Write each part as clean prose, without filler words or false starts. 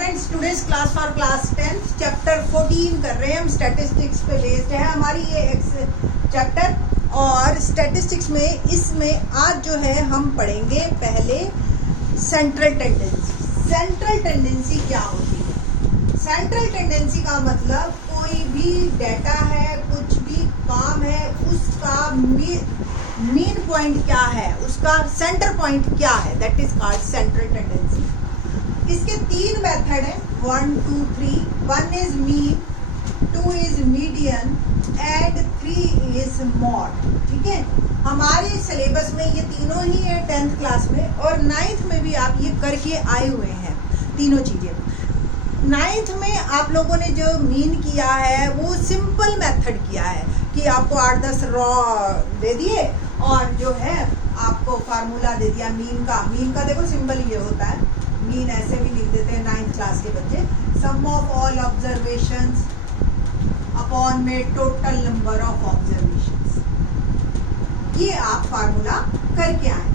Students, today's class for class 10 chapter 14 कर रहे हैं हम। स्टैटिस्टिक्स पे बेस्ड है हमारी ये चैप्टर। और स्टैटिस्टिक्स में इसमें आज जो है हम पढ़ेंगे पहले सेंट्रल टेंडेंसी। सेंट्रल टेंडेंसी क्या होती है? सेंट्रल टेंडेंसी का मतलब कोई भी डेटा है, कुछ भी काम है, उसका मेन पॉइंट क्या है, उसका सेंटर पॉइंट क्या है, that is called central tendency. इसके तीन मेथड हैं, 1 2 3। 1 is mean, 2 is median and 3 is mod. ठीक है, हमारे सिलेबस में ये तीनों ही है 10th क्लास में, और 9th में भी आप ये करके आए हुए हैं तीनों चीजें। 9th में आप लोगों ने जो मीन किया है वो सिंपल मेथड किया है कि आपको 8-10 रॉ दे दिए और जो है आपको फार्मूला दे दिया मीन का। मीन का देखो सिंबल ये होता है, मीन ऐसे भी लिख देते हैं 9th क्लास के बच्चे। सम ऑफ ऑल ऑब्जर्वेशंस अपॉन में टोटल नंबर ऑफ ऑब्जर्वेशंस, ये आप फार्मूला करके आए।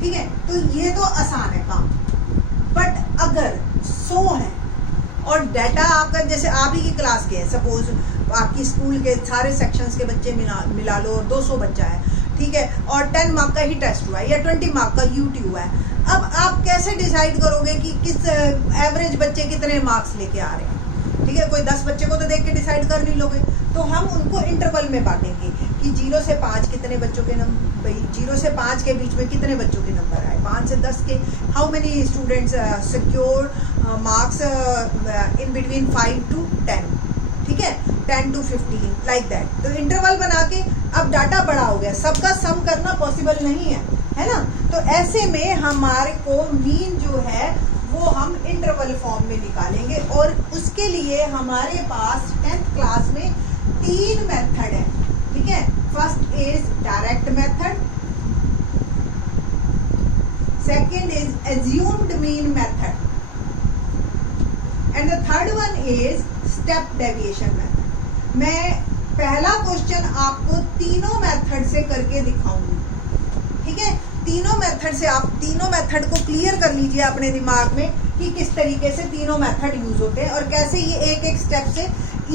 ठीक है, तो ये तो आसान है काम। बट अगर 100 है और डाटा आपका जैसे आप ही की क्लास के है, सपोज आपकी स्कूल के सारे सेक्शंस के बच्चे मिला लो और 200 बच्चा है, ठीक है, और 10 मार्क का ही टेस्ट हुआ है या 20 मार्क का यूटी हुआ है। अब आप कैसे डिसाइड करोगे कि किस एवरेज बच्चे कितने मार्क्स लेके आ रहे हैं? ठीक है, कोई 10 बच्चे को तो देख के डिसाइड कर नहीं लोगे, तो हम उनको इंटरवल में बांटेंगे कि 0 से 5 कितने बच्चों के नंबर, 0 से 5 के बीच में कितने बच्चों के नंबर आए, 5 से 10 के how many students secure marks in between 5 to 10, ठीक है, 10 to 15 लाइक दैट। तो इंटरवल बना के अब डाटा बड़ा हो गया, सबका सम करना पॉसिबल नहीं है ना। तो ऐसे में हमारे को मीन जो है वो हम इंटरवल फॉर्म में निकालेंगे, और उसके लिए हमारे पास 10th क्लास में 3 मेथड है। ठीक है, first is direct method, second is assumed mean method, and the third one is step deviation method. मैं पहला क्वेश्चन आपको तीनों मेथड से करके दिखाऊंगी। ठीक है, तीनों मेथड से आप तीनों मेथड को क्लियर कर लीजिए अपने दिमाग में कि किस तरीके से तीनों मेथड यूज होते हैं और कैसे ये एक एक स्टेप से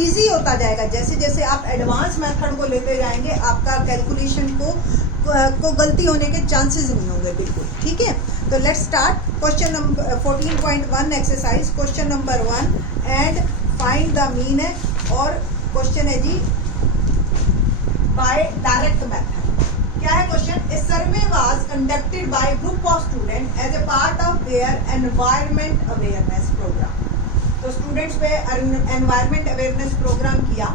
इजी होता जाएगा। जैसे जैसे आप एडवांस मेथड को लेते जाएंगे, आपका कैलकुलेशन को गलती होने के चांसेस नहीं होंगे बिल्कुल। ठीक है, तो let's start. Question number 14.1 exercise, question number 1 and find the mean है, और क्वेश्चन है जी बाय डायरेक्ट मेथड। क्या है question? A survey was conducted by group of student as a part of their environment awareness programme. तो students पे environment awareness programme किया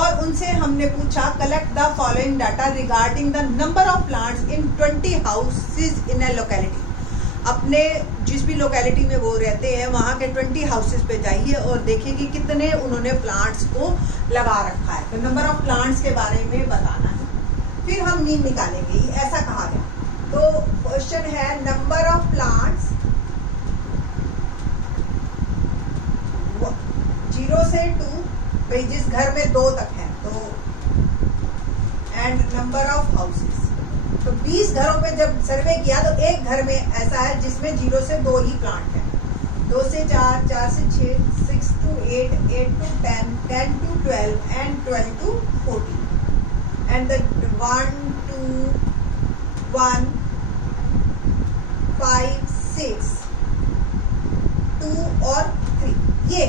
और उनसे हमने पूछा collect the following data regarding the number of plants in 20 houses in a locality. अपने जिस भी लोकेलिटी में वो रहते हैं वहाँ के 20 हाउसेज पे जाइए और देखिए कि कितने उन्होंने प्लांट्स को लगा रखा है। तो नंबर ऑफ प्लांट्स के बारे में बताना है, फिर हम मीन निकालेंगे, ऐसा कहा गया। तो क्वेश्चन है नंबर ऑफ प्लांट्स 0 से 2, भाई जिस घर में 2 तक है, तो एंड नंबर ऑफ हाउसेस। तो 20 घरों पे जब सर्वे किया तो एक घर में ऐसा है जिसमें 0 से 2 ही प्लांट है, 2 से 4, 4 से 6, 6 to 8, 8 to 10, 10 to 12 and 12 to 14, and the 1 2 1 5 6 2 और 3, ये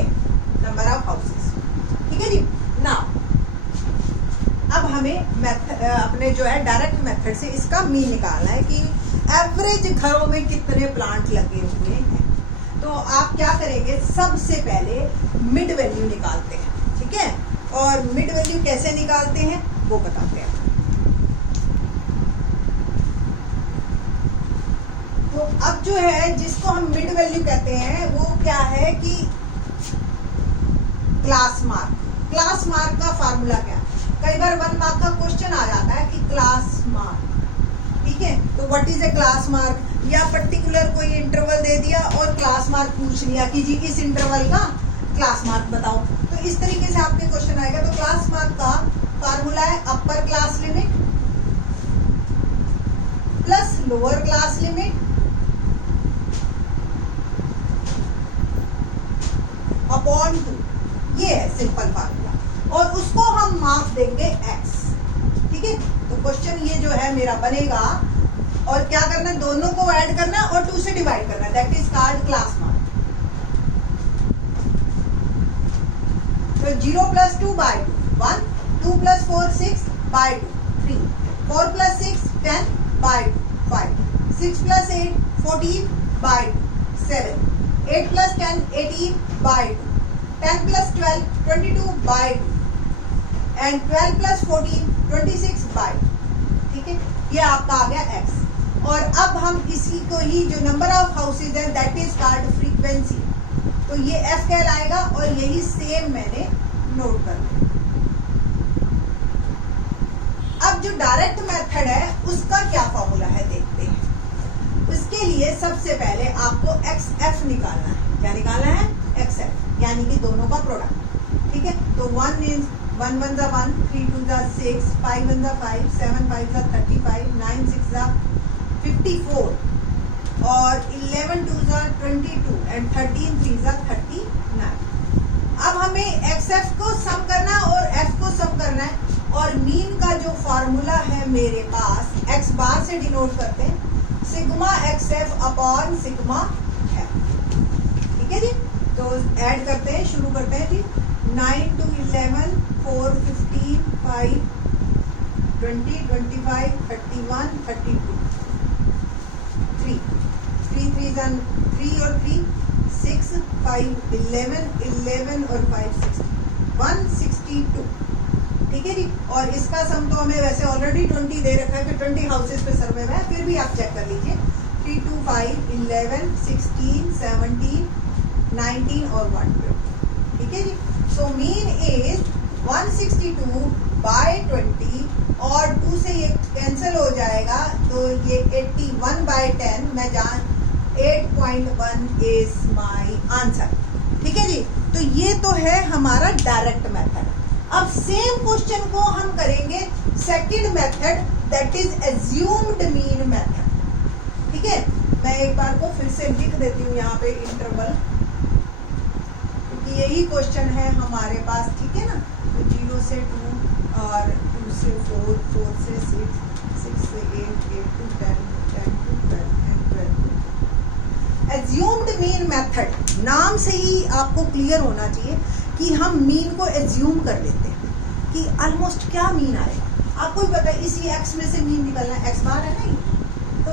नंबर ऑफ हाउसेस। ठीक है जी। नाउ अब हमें अपने जो है डायरेक्ट मेथड से इसका मीन निकालना है कि एवरेज घरों में कितने प्लांट लगे हुए हैं। तो आप क्या करेंगे, सबसे पहले मिड वैल्यू निकालते हैं। ठीक है, और मिड वैल्यू कैसे निकालते हैं वो बताते हैं। तो अब जो है जिसको हम मिड वैल्यू कहते हैं वो क्या है कि क्लास मार्क। क्लास मार्क का फार्मूला क्या है? कई बार 1 मार्क का क्वेश्चन आ जाता है कि क्लास मार्क। ठीक है, तो what is a class mark, या पर्टिकुलर कोई इंटरवल दे दिया और क्लास मार्क पूछ लिया कि जी इस इंटरवल का क्लास मार्क बताओ। तो इस तरीके से आपके क्वेश्चन आएगा। तो क्लास मार्क का फार्मूला है upper class limit plus lower class limit upon 2, ये है सिंपल फार्मूला, और उसको हम मार्क देंगे x। ठीक है, तो क्वेश्चन ये जो है मेरा बनेगा, और क्या करना है, दोनों को ऐड करना है और 2 से डिवाइड करना है, that is called class mark. तो 0 + 2 / 2 1, 2 + 4 6 / 2 3, 4 + 6 10 / 2 5, 6 + 8 14 / 2 7, 8 + 10 18 / 2, 10 + 12 22 / 2, एंड 12 + 14 26 / 2। ठीक है, ये आपका आ गया x। और अब हम इसी को ही, जो नंबर ऑफ हाउसेज है दैट इज कॉल्ड फ्रीक्वेंसी, तो ये f कहलाएगा, और यही सेम मैंने नोट कर लिया। अब जो डायरेक्ट मेथड है उसका क्या फॉर्मूला है देखते हैं। उसके लिए सबसे पहले आपको xf निकालना है। क्या निकालना है? xf, यानी कि दोनों का प्रोडक्ट। ठीक है, तो 1 × 1 = 1, 3 × 2 = 6, 5 × 1 = 5, 7 × 5 = 35, 9 × 6 = 54, और 11 × 2 = 22, एंड 13 × 3 = 39। अब हमें xf को सम करना है और f को सम करना है, और मीन का जो फॉर्मूला है मेरे पास, x बार से डिनोट करते हैं, sigma xf upon sigma f। ठीक है जी, तो ऐड करते हैं, शुरू करते हैं जी। 9 × 2 = 11, 4 15 5 20 25 31 32, 3 3 × 3 और 3 6 5 11 11 और 5 60 162। ठीक है जी, और इसका सम तो हमें वैसे ऑलरेडी 20 दे रखा है कि 20 हाउसेज पे सर्वे में है, फिर भी आप चेक कर लीजिए। 3 2 5 11 16 17 19 और 120। ठीक है जी, सो मीन इज 162 / 20, और 2 से ये कैंसिल हो जाएगा, तो ये 81 / 10, मैं जान 8.1 इज माई आंसर। ठीक है जी, तो ये तो है हमारा डायरेक्ट मेथड। अब सेम क्वेश्चन को हम करेंगे second method, that is assumed mean method. ठीक है, मैं एक बार को फिर से लिख देती हूँ यहाँ पे इंटरवल, क्योंकि यही क्वेश्चन है हमारे पास। ठीक है ना, तो 0 से 2 और 2 से 4, 4 से 6, 6 से 8, 8 to 10, 10 to 12 and 12 to। Assumed mean method, नाम से ही आपको क्लियर होना चाहिए कि हम मीन को एज्यूम कर लेते हैं कि ऑलमोस्ट क्या मीन आएगा। आपको भी पता है इसी x में से मीन निकलना है, x बार है ना, तो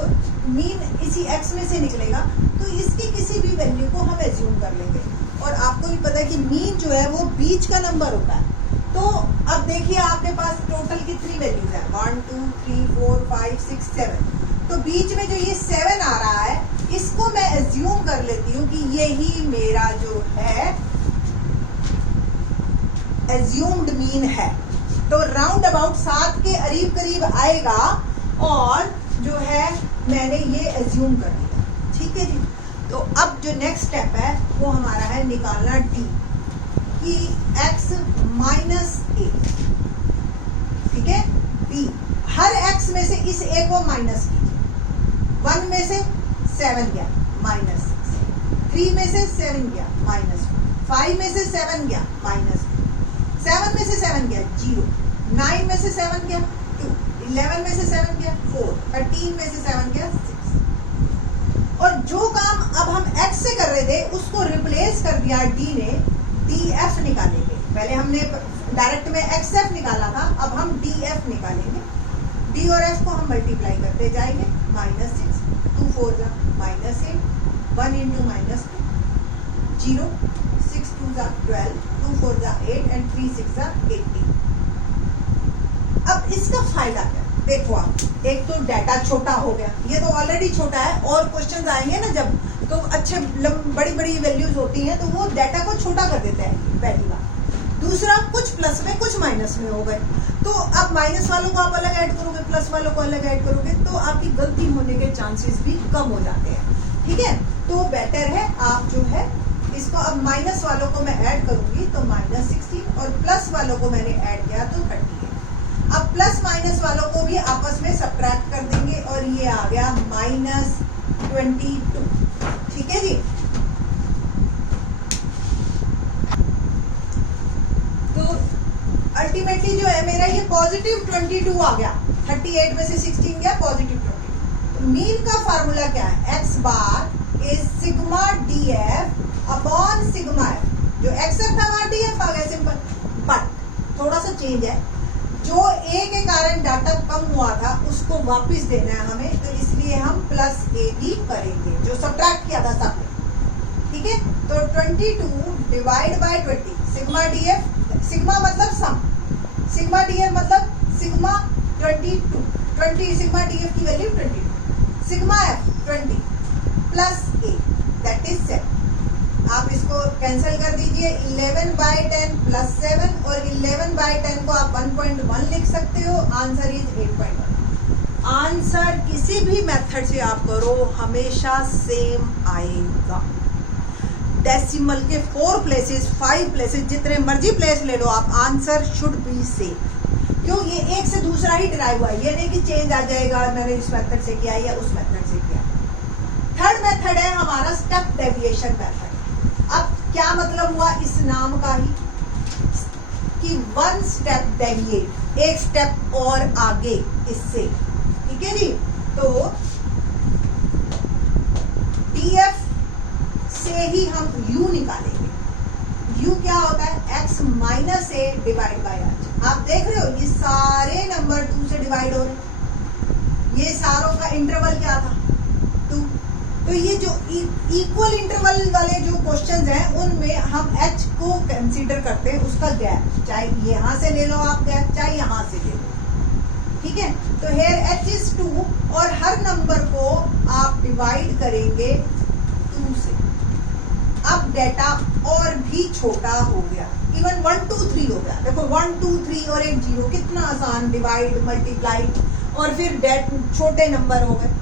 मीन इसी x में से निकलेगा, तो इसकी किसी भी वैल्यू को हम एज्यूम कर लेंगे। और आपको भी पता है कि मीन जो है वो बीच का नंबर होता है। तो अब देखिए आपके पास टोटल कितनी वैल्यूज है, 1 2 3 4 5 6 7, तो बीच में जो ये 7 आ रहा है, इसको मैं एज्यूम कर लेती हूँ कि यही मेरा जो है एज्यूम्ड मीन है। तो राउंड अबाउट 7 के करीब आएगा, और जो है मैंने ये एज्यूम कर लिया। ठीक है जी, तो अब जो नेक्स्ट स्टेप है वो हमारा है निकालना d, कि x - a। ठीक है, b, हर x में से इस a को माइनस कीजिए। 1 में से 7 गया -6, 3 में से 7 गया -4, 5 में से 7 गया -2, 7 में से 7 गया 0, 9 में से 7 गया 2, 11 में से 7 गया 4, 13 में से 7 गया 6। और जो काम अब हम x से कर रहे थे उसको रिप्लेस कर दिया d ने, df निकालेंगे। पहले हमने डायरेक्ट में xf निकाला था, अब हम df निकालेंगे। d और f को हम मल्टीप्लाई करते जाएंगे, -6 2 4 जा -8, 1 × -2 0, 6 2 जा 12, 2 4 जा 8 and 3 6 जा 18। अब इसका फायदा क्या, देखो आप, एक तो डाटा छोटा हो गया, ये तो ऑलरेडी छोटा है, और क्वेश्चंस आएंगे ना जब, तो अच्छे बड़ी बड़ी वैल्यूज होती हैं तो वो डाटा को छोटा कर देते हैं, पहली बात। दूसरा, कुछ प्लस में कुछ माइनस में हो गए, तो अब माइनस वालों को आप अलग ऐड करोगे, प्लस वालों को अलग ऐड करोगे, तो आपकी गलती होने के चांसेस भी कम हो जाते हैं। ठीक है, तो बेटर है आप जो है इसको, अब माइनस वालों को मैं ऐड करूंगी तो -16, और प्लस वालों को मैंने ऐड किया तो 38। अब प्लस माइनस वालों को भी आपस में सब्ट्रैक्ट कर देंगे, और ये आ गया -22। ठीक है जी, है मेरा ये पॉजिटिव 22 आ गया, 38 में से 16 गया पॉजिटिव 22। तो मीन का फार्मूला क्या है, x bar is sigma D F upon sigma F. जो एक्स एफ था वहां डी एफ आ गया सिंपल, बट थोड़ा सा चेंज है, जो ए के कारण डाटा कम हुआ था उसको वापस देना है हमें, तो इसलिए हम प्लस ए भी करेंगे जो सब्ट्रैक्ट किया था सबने, ठीक है। तो 22 divide by 20, sigma D F, sigma मतलब सम, सिग्मा डी एफ मतलब सिग्मा 22, 20 सिग्मा डी एफ की value 22, sigma F 20 plus A that is 7। आप इसको कैंसिल कर दीजिए, 11 बाय 10 प्लस 7 और 11 बाय 10 को आप 1.1 लिख सकते हो, आंसर इज 8.1। आंसर किसी भी मेथड से आप करो हमेशा सेम आएगा। डेसिमल के 4 प्लेसेस 5 प्लेसेस जितने मर्जी प्लेस ले लो आप, आंसर शुड बी सेम। क्यों, ये एक से दूसरा ही ड्राइव हुआ है, ये नहीं कि चेंज आ जाएगा मैंने इस मेथड से किया या उस मेथड से किया। थर्ड मेथड है हमारा स्टेप डेविएशन मेथड। अब क्या मतलब हुआ इस नाम का ही, कि 1 स्टेप डेविएट, एक स्टेप और आगे इससे, ठीक है जी। तो डीएफ से ही हम u निकालेंगे। u क्या होता है, x minus A divide by h। आप देख रहे हो ये सारे नंबर 2 से डिवाइड हो रहे हैं, ये सारों का इंटरवल क्या था 2। तो ये जो इक्वल इंटरवल वाले जो क्वेश्चंस हैं उनमें हम h को कंसीडर करते हैं, उसका गैप, चाहे यहाँ से ले लो आप गैप, चाहे यहाँ से ले लो, ठीक है। तो हेयर h इज 2 और हर नंबर को आप डिवाइड करेंगे 2 से। अब डेटा और भी छोटा हो गया, इवन 1 2 3 हो गया। देखो 1 2 3 और एक 0, कितना आसान, डिवाइड मल्टीप्लाई और फिर छोटे नंबर हो गए।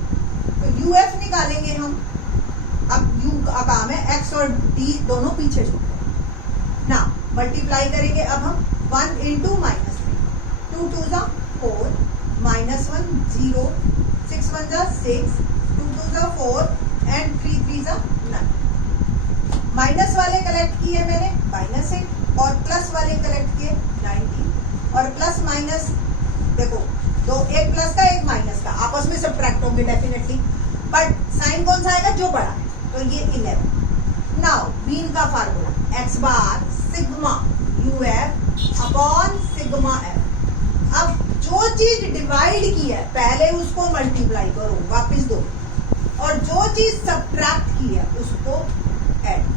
तो यूएफ निकालेंगे हम। अब यू का काम है, एक्स और डी दोनों पीछे छूट गए ना, मल्टीप्लाई करेंगे अब हम 1 इंटू माइनस 3, 2 2 जा 4, माइनस 1 0, 6 1 जा 6, 2 2 जा 4 एंड 3 3 जा 9। माइनस वाले कलेक्ट किए मैंने माइनस 8 और प्लस वाले कलेक्ट किए 19। और प्लस माइनस देखो दो, एक प्लस का एक माइनस का, आपस में सब्ट्रैक्ट होंगे डेफिनेटली, बट साइन कौन सा आएगा, जो बड़ा है, तो ये 11। नाउ मीन का formula x bar sigma u f upon sigma f. अब जो चीज डिवाइड की है पहले उसको मल्टीप्लाई करो वापस दो, और जो चीज सब्ट्रैक्ट की है उसको ऐड,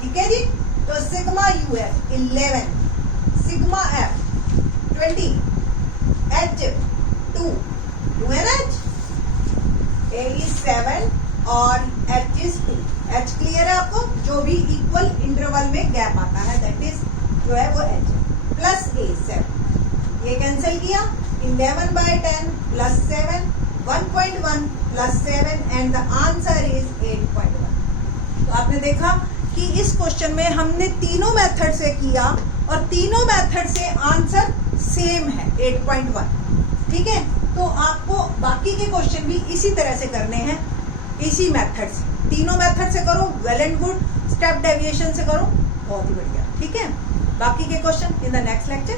ठीक है जी। तो sigma u F 11, sigma F 20, h 2 है ना, a is 7 और h is 2। h क्लियर है आपको, जो भी इक्वल इंटरवल में गैप आता है दैट इज जो है वो h है। प्लस a 7, ये कैंसिल किया, 11 by 10 plus 7, 1.1 plus 7 and the answer is 8.1। तो आपने देखा कि इस क्वेश्चन में हमने तीनों मेथड से किया और तीनों मेथड से आंसर सेम है 8.1, ठीक है। तो आपको बाकी के क्वेश्चन भी इसी तरह से करने हैं, इसी मेथड से, तीनों मेथड से करो well and good, step deviation से करो बहुत ही बढ़िया, ठीक है। बाकी के question in the next lecture.